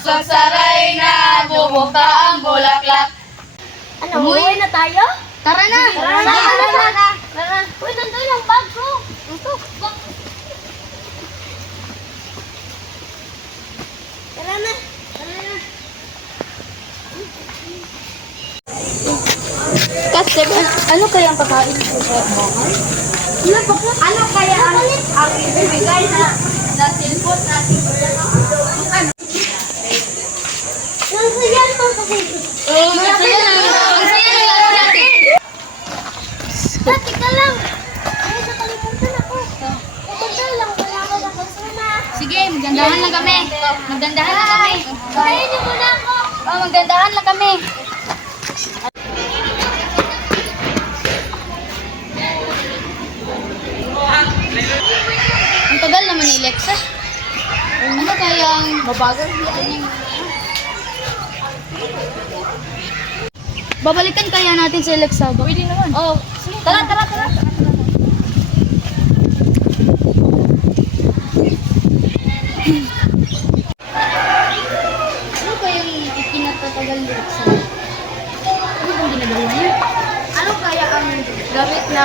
Sa saray na bumuka ang bulaklak. Ano, umuwi na tayo? Tara na! Tara. Uy, nandun yung bag ko. Ito. Tara na. Kasi, ano kaya ang kakain ko sa bahay? Ano kaya ang ibibigay na cellphone natin? Nasa yan po kasi. Ang saya ng laro natin! Dati ka lang. Ay, nakalimutan ako. Pupunta lang. Wala ko na kasama. Sige, magdandahan lang kami. Magdandahan lang kami. Kaya niyo muna ako. Oh, magdandahan lang kami. Ang tagal naman ni Lexa. Ano kayang mabagal niya? Babalikan kaya natin si Lexa? Pwede naman. Oh, tara. Ano kayang ikinatatagal ni Lexa? Ano bang ginagawa niya? Ano kaya ang gamit na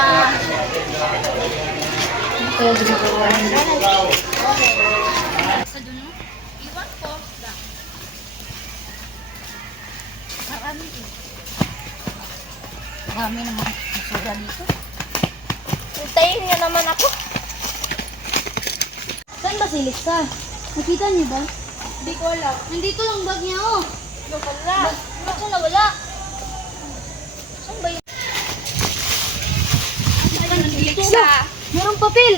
Ano kaya ginagawa niya? Sa dulo? iwan ko? Marami naman nasuga dito. Hintayin niyo naman ako. Saan ba si Lexa? Nakita niyo ba? Hindi ko alam. Nandito lang bag niya, oh. Wala. Saan nawala? Saan ba yun? Lexa. Merong papel.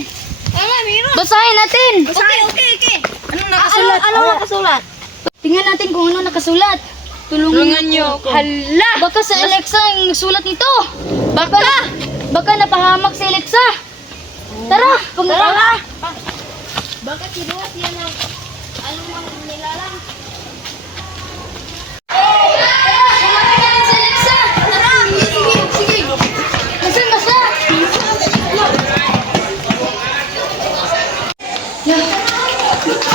Meron. Basahin natin. Okay. Anong nakasulat? Ano nakasulat? Tingnan natin kung ano nakasulat. Tulungan niyo ako. Hala! Baka sa Alexa yung sulat nito. Baka napahamak si Alexa. Tara, Tara! Bakit sinuot yan ang ano mang nilalang? Sumakin natin si Alexa. Tara, sige. Nasaan ba siya?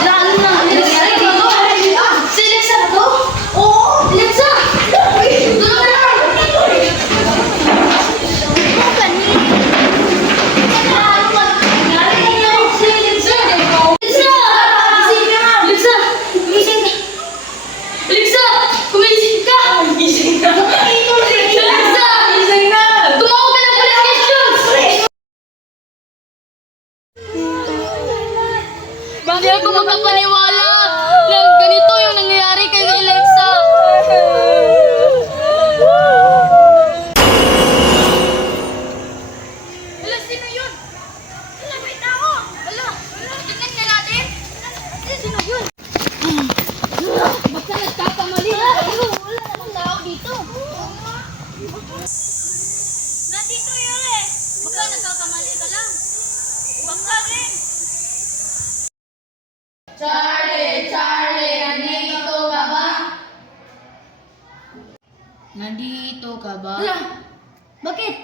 Lalo na. Nangyari dito. Si Alexa ba to? Oo. Alexa! Tulungan na. Hindi ako makapaniwala na ganito yung nangyayari kay Alexa. Hala, sino yun? Hala, may tao! Hala, tingnan nga natin. Sino yun? Basta nagkakamali. Wala namang tao dito. Nandito yun eh. Baka nagkakamali ka lang. Bangga rin. Charlie, nandito ka ba? Nandito ka ba? Hala, Bakit?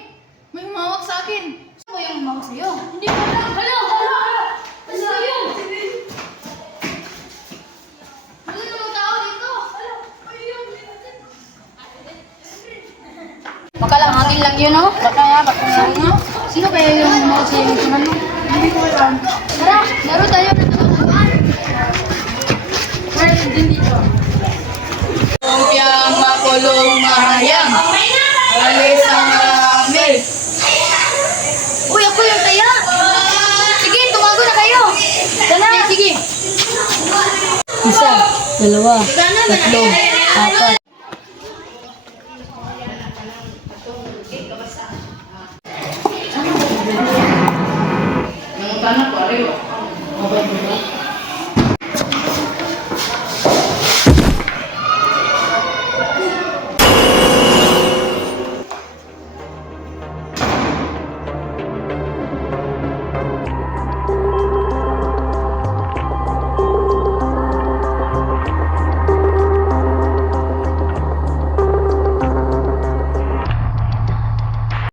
may humawak sa akin. Saan ba yung humawak sa'yo? Hindi ko alam. Hala! Ano yun? Wala namang tao dito. Baka lang akin lang yun, no? Baka nga. Sino kaya yung humawak sa'yo? Hindi ko alam. Tara, laro tayo ng tawagan. Lumpiyang makulong mahayang. Alis ang marami. Uy, ako yung taya. Sige, tumago na kayo. Tara. Sige. Isa, dalawa, tatlo, apat,